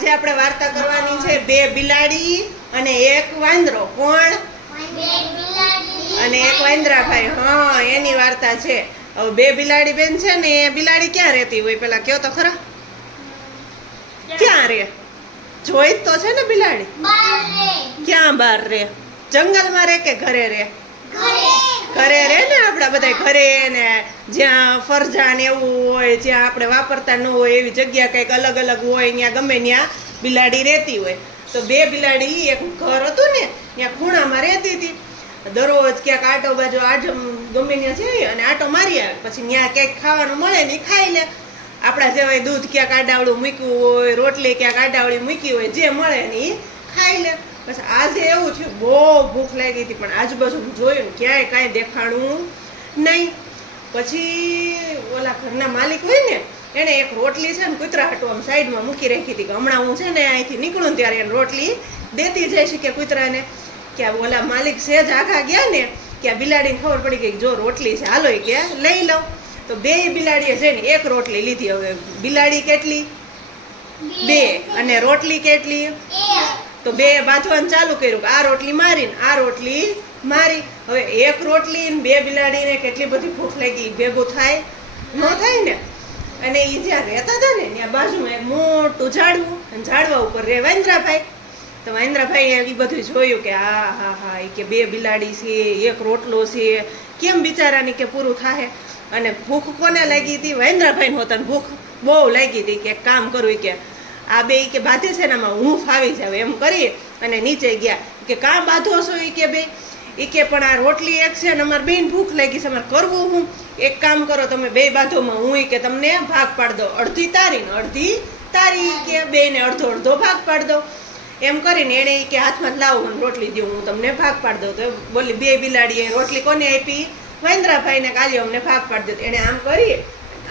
આજે આપણે વાર્તા કરવાની છે બે બિલાડી અને એક વાંદરો. કોણ? અને એક વાંદરાભાઈ. હા એની વાર્તા છે. હવે બે બિલાડી બેન છે ને એ બિલાડી ક્યાં રહેતી હોય પેલા કયો તો ખરા? ક્યાં રે? જોઈ તો છે ને બિલાડી. ક્યાં બહાર રે? જંગલમાં રે કે ઘરે રે? ઘરે રે ને આપણા બધા ઘરે ને જ્યાં ફરજાન એવું હોય, જ્યાં આપણે વાપરતા ન હોય, એવી જગ્યા કંઈક અલગ અલગ હોય, ત્યાં ગમે ત્યાં બિલાડી રહેતી હોય. તો બે બિલાડી એક ઘર હતું ને, ત્યાં ખૂણામાં રહેતી હતી. દરરોજ ક્યાંક આટો બાજુ આટો ગમે ત્યાં જઈ અને આટો મારી આવે, પછી ત્યાં ક્યાંક ખાવાનું મળે ને ખાઈ લે. આપણા જેવાય દૂધ ક્યાંક આડાવડું મૂક્યું હોય, રોટલી ક્યાંક આડાવડી મૂકી હોય, જે મળે ને એ ખાઈ લે. પછી આજે એવું થયું બહુ ભૂખ લાગી હતી પણ આજુબાજુ હું જોયું ને ક્યાંય કાંઈ દેખાણું નહીં. પછી ઓલા ઘરના માલિક હોય ને એણે એક રોટલી છે ને કૂતરા હાટું આમ સાઈડમાં મૂકી રાખી હતી કે હમણાં હું છે ને અહીંથી નીકળું ત્યારે એને રોટલી દેતી જાય છે કે કૂતરાને. કે ઓલા માલિક સેજ આખા ગયા ને કે આ બિલાડીને ખબર પડી ગઈ કે જો રોટલી છે હાલો કે લઈ લઉં. તો બે બિલાડીએ જઈને એક રોટલી લીધી. હવે બિલાડી કેટલી? બે. અને રોટલી કેટલી? તો બે બાંધવાનું ચાલુ કર્યું કે આ રોટલી મારીને, આ રોટલી મારી. હવે એક રોટલી બે બિલાડીને કેટલી બધી ભૂખ લાગી ભેગું થાય. ન થાય ને? અને એ જ્યાં રહેતા હતા ને, ત્યાં બાજુમાં એક મોટું ઝાડવું, અને ઝાડવા ઉપર રહે વાંદરાભાઈ. તો વાંદરાભાઈએ એ બધું જોયું કે હા હા હા એ કે બે બિલાડી છે, એક રોટલો છે. કેમ બિચારાની કે પૂરું થાય? અને ભૂખ કોને લાગી હતી? વાંદરાભાઈને હોતા ભૂખ બહુ લાગી હતી કે કામ કરું કે આ બે કે બાંધે છે ને હું ફાવી જાવ એમ કરી અને નીચે ગયા. કે કાં બાંધો છો ઈ કે બે? એ કે પણ આ રોટલી એક છે ને અમારે બેન ભૂખ લાગી છે, અમારે કરવું હું? એક કામ કરો, તમે બે બાંધોમાં હું કે તમને ભાગ પાડ દો અડધી તારી ને અડધી તારી કે બે ને અડધો અડધો ભાગ પાડ દો એમ કરીને એણે કે હાથમાં લાવો હું રોટલી દઉં, હું તમને ભાગ પાડ દઉં. તો બોલી, બે બિલાડીએ રોટલી કોને આપી? મહેન્દ્રાભાઈને કાલે અમને ભાગ પાડી દીધો એણે આમ કરી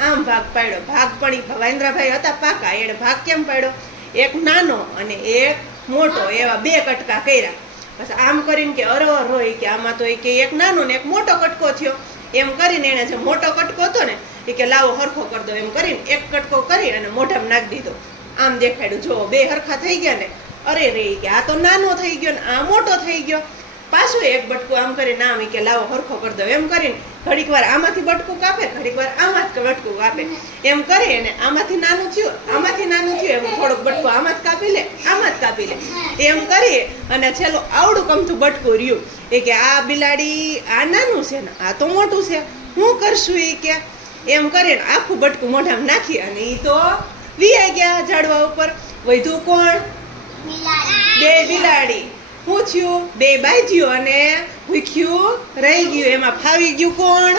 આમ ભાગ પાડ્યો. ભાગ પણ એ વાંદરાભાઈ હતા પાકા. એણે ભાગ કેમ પાડ્યો? એક નાનો અને એક મોટો એવા બે કટકા કર્યા. પછી આમ કરીને કે અરો અરો ઈ કે આમાં તો એ કે એક નાનો ને એક મોટો કટકો થયો. એમ કરીને એણે જે મોટો કટકો હતો ને એ કે લાવો હરખો કરી દો. એમ કરીને એક કટકો કરી અને મોઢામાં નાખી દીધો. આમ દેખાડ્યું. જો બે હરખા થઈ ગયા ને, અરે રે કે આ તો નાનો થઈ ગયો ને, આ મોટો થઈ ગયો. પાછું એક બટકું આમ કરીને આમ કે લાવો હરખો કરી દો. એમ કરીને ઘડીક વાર આમાંથી બટકું કાપે ઘડીક વાર આમાંથી બટકું કાપે. એમ કરી અને આમાંથી નાનું થયું આમાંથી નાનું થયું એમ થોડુંક બટકું આમાં જ કાપી લે આમાં જ કાપી લે. એમ કરી અને છેલ્લું આવડું કમતું બટકું રહ્યું. એ કે આ બિલાડી આ નાનું છે ને આ તો મોટું છે. હું કરશું એ કે? એમ કરીને આખું બટકું મોઢામાં નાખી અને એ તો વીઆઈ ગયા ઝાડવા ઉપર. વધ્યું કોણ? બે બિલાડી. થયું બે બાજ્યું અને ભૂખ્યું રહી ગયું. એમાં ફાવી ગયું કોણ?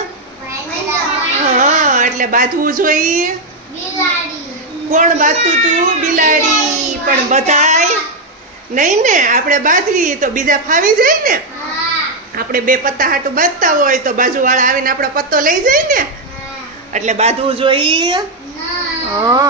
હા એટલે બાંધવું જોઈએ કોણ બાંધતું તું? બિલાડી. પણ બધાય નહીં ને આપણે બાંધવી તો બીજા ફાવી જાય ને. આપણે બે પત્તા હાટું બાંધતા હોય તો બાજુવાળા આવીને આપણો પત્તો લઈ જાય ને. એટલે બાંધવું જોઈએ હા.